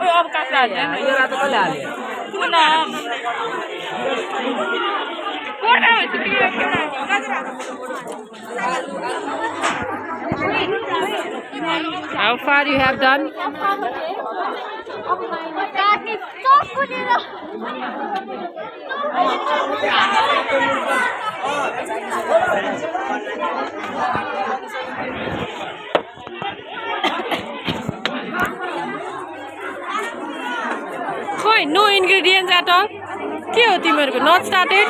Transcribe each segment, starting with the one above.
ओए अब काट्ला हाल्दैन यो रातो कसले हाल्यो कुन कोटा हुन्छ कि How far you have done? Why? No ingredients at all? के हो तिमीहरुको? Not started?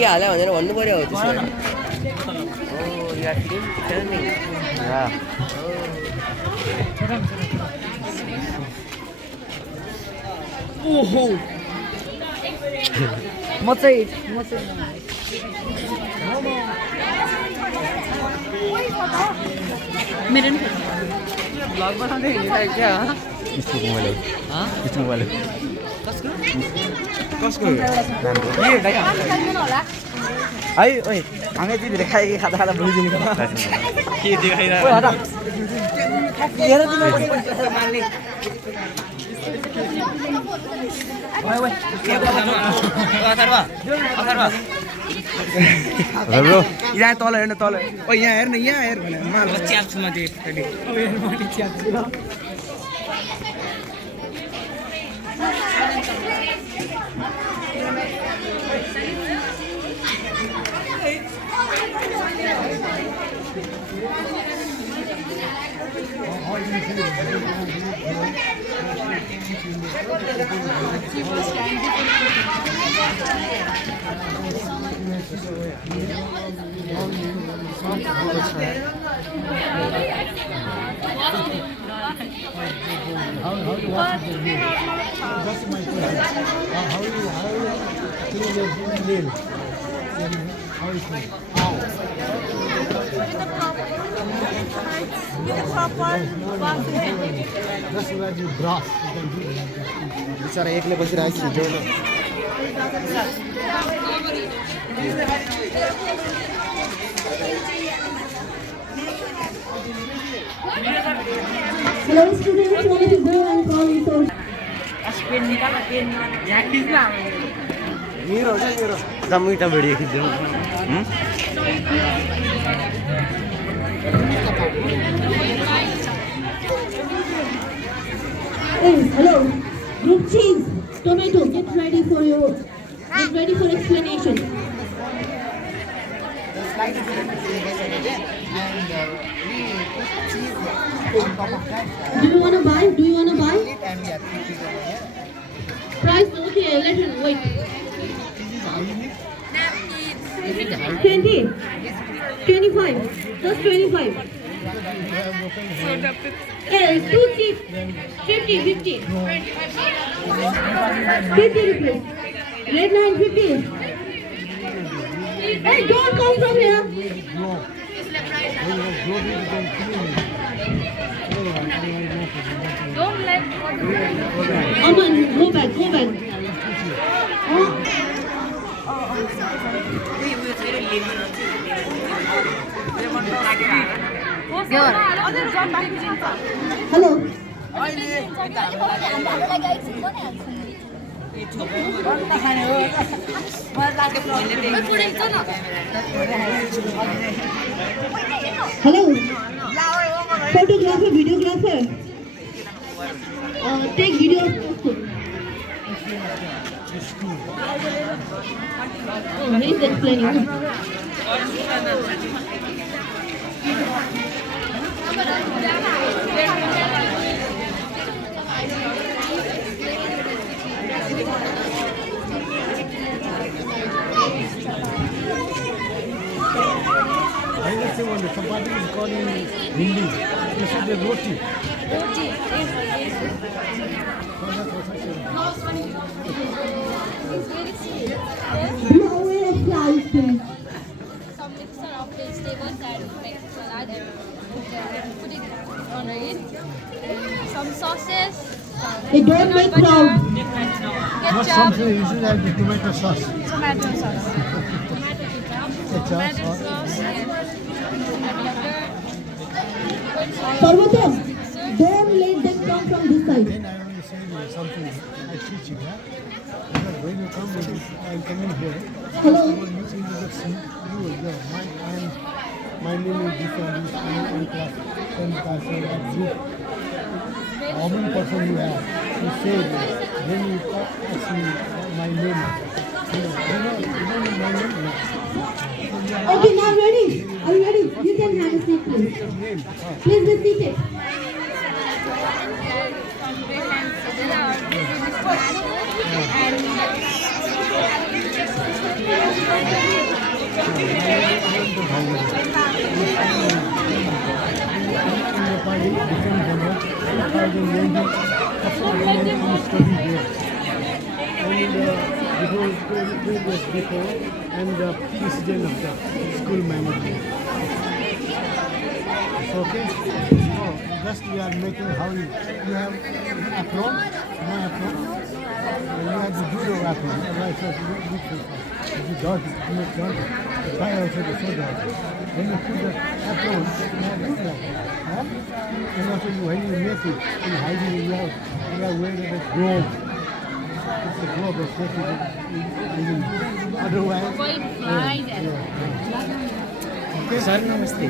के हाल्यो भनेर भन्नु पर्यो हो त्यसो भने ओ यु आर फिल्मिङ ओहो म चाहिँ मेरो नि ब्लग बनाउँदै हिँडिरहेको क्या यस्तो मोबाइल हो यस्तो मोबाइल कसको है ओइ हामी तिमीले खाए खाँदा खाँदा भुलिदिनु के देखाइरहेको यहाँ तल हेर्न तल ओ यहाँ हेर्न यहाँ हेर भने च्याप्छु म त्यो How do you watch the game? That's my question. How you clean your nail? How is it? How? That's where you brass. You can do it. बिचारा एकले बसिरहेको छ जोड Hello students, want to go and call resource. Pen निकाल pen यहाँ खिच्ला मेरो हो मेरो जम्मीटा भिडियो खिच्दिनु Hey, hello. Group cheese, tomato, get ready for explanation. Do you want to buy? Price, okay, let her wait. 20, 25, just 25. Hey, it's too cheap. 50. 50 rupees. Red line 50. Hey, don't come from here. Don't let Aman, go back. Hello. Hello. Photographer, videographer. Take video of also. Oh, he's explaining. I will say one, the chapati is called in Hindi. You should say roti. Be aware of flies, please. Some mixture of vegetables and make salad and put it on it. Some sauces. They don't make crowd. Not Ketchup. something, you should have the tomato sauce. Tomato sauce. Tomato Ketchup, sauce. And Parvatam, don't let them come from this side. Then I will say something. I teach you, yeah? Because when you come, I come in here. Hello. You introduce me. My name is different. I'm class 10 person at group. How many person you have? You say this. Then you ask me my name. You know my name? No. Okay, now ready? Are you ready? You can have a seat, please. Name? Please be seated. Before and the president of the school management. It's okay? Oh, just we are making how you have apron, no apron. You have to do the apron. Otherwise, if you don't, the guy also the so dirty. When you put the apron, you have good like huh? And also when you make it, in hygiene, you have wearing a glove. It's a glove of safety. Otherwise, avoid flies and okay. Sir, namaste.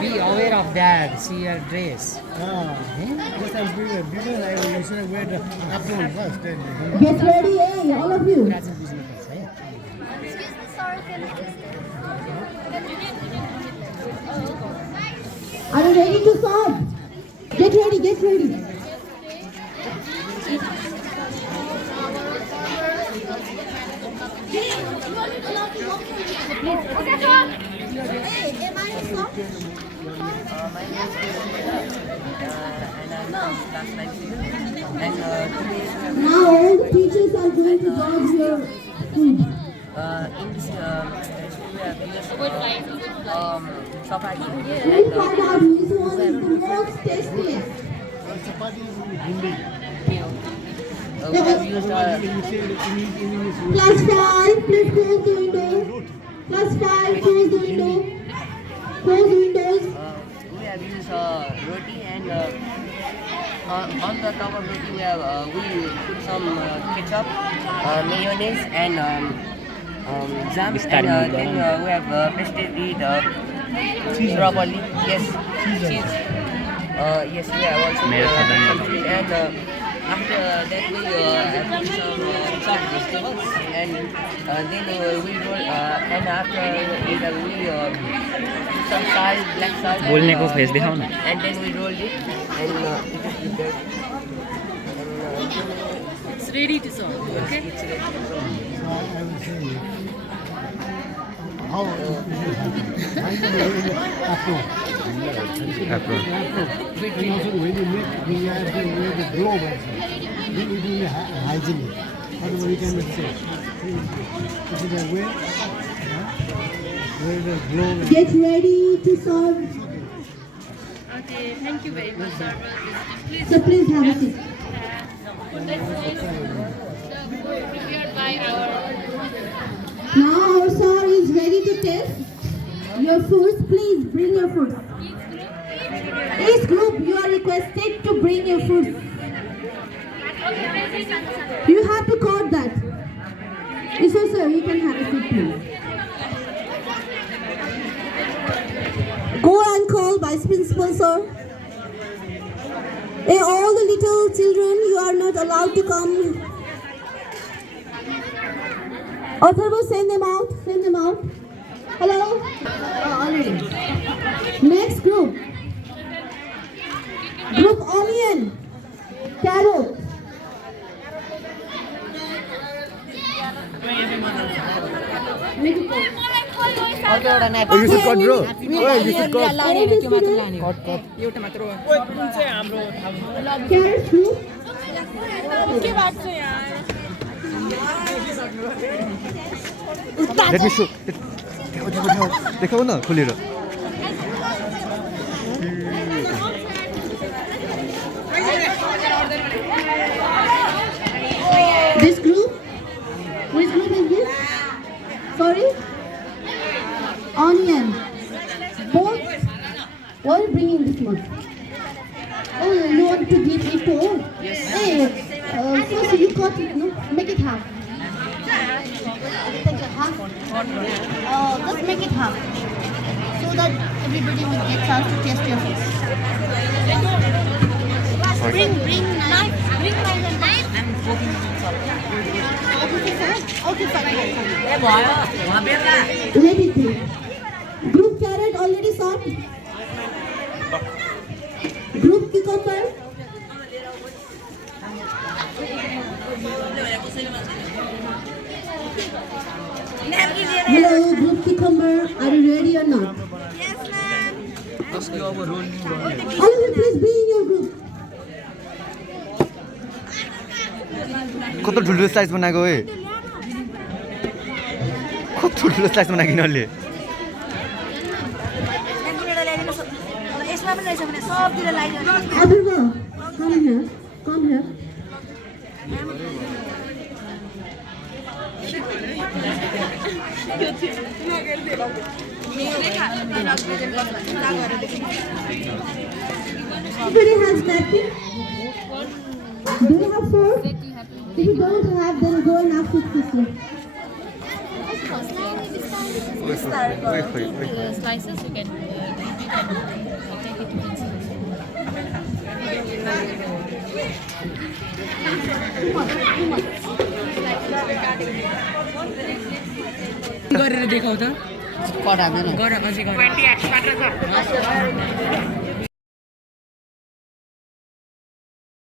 Be aware of that. See your dress. Just I'm doing because I you should wear the apron first. Then Get ready, hey, all of you. excuse me, sorry, can Are you ready to serve? Get ready, get ready. Now all the teachers are going to judge your food. In this we have used chapati Let's find out which one is the most tastiest. chapati is in Hindi. we have used You say in English. +5, please close the window. +5, close the window. Close the windows. we have used roti and on the top of roti we put some ketchup, mayonnaise and jam and then we have pasted it properly. Yes, cheese. Yes, we have also some cheese and after that we have some chopped vegetables and then we roll and after it we put some salt, black salt बोलने को भेज दिखाओ ना. and then we rolled it and it is prepared. It's ready to serve. Okay. It's ready to serve. I will say how I know apron. Apron. And also when you make, we have to wear the glove also. Then it will be hygienic. Otherwise we cannot say. If you wear, wear the glove. Get ready to serve. Okay. Thank you very much, sir. Please. So please have a seat. prepared by our Now our sir is ready to test your foods. Please bring your foods. Each group, you are requested to bring your food. You have to code that. Yes, sir, you can have a seat, please. Go and call Vice Principal, sir. Hey, all the little children, you are not allowed to come. Otherwise, send them out. Send them out. Hello? Already. Next group. Group onion, carrot. Oh, you should cut, bro. Oh, you should cut. Carrot soup. Let me show. देखाऊ न खोलेर This group? Which group is this? Sorry? Onion. Both? Why are you bringing this much? Oh, you want to give it to all? Yes. Hey, so you cut it, no? Make it half. Take it half. Just make it half. So that everybody will get chance to taste your face. Bring knife. Bring knife. I'm poking Okay, fine. Let it be. Group carrot already soft. Group cucumber. Hello, group cucumber. Are you ready or not? Yes, ma'am. All of you, please be in your group. कस्तो ठुल्ठुलो size बनाएको है कस्तो ठुल्ठुलो size बनाएको यिनीहरूले Adurva, come here. Come here. Everybody has napkin? Do you have fork? If you don't have, then go and ask it quickly. Slices, you can take it to pieces. गरेर देखाउ त कटा गर्न गर अझै गर 20x मात्र छ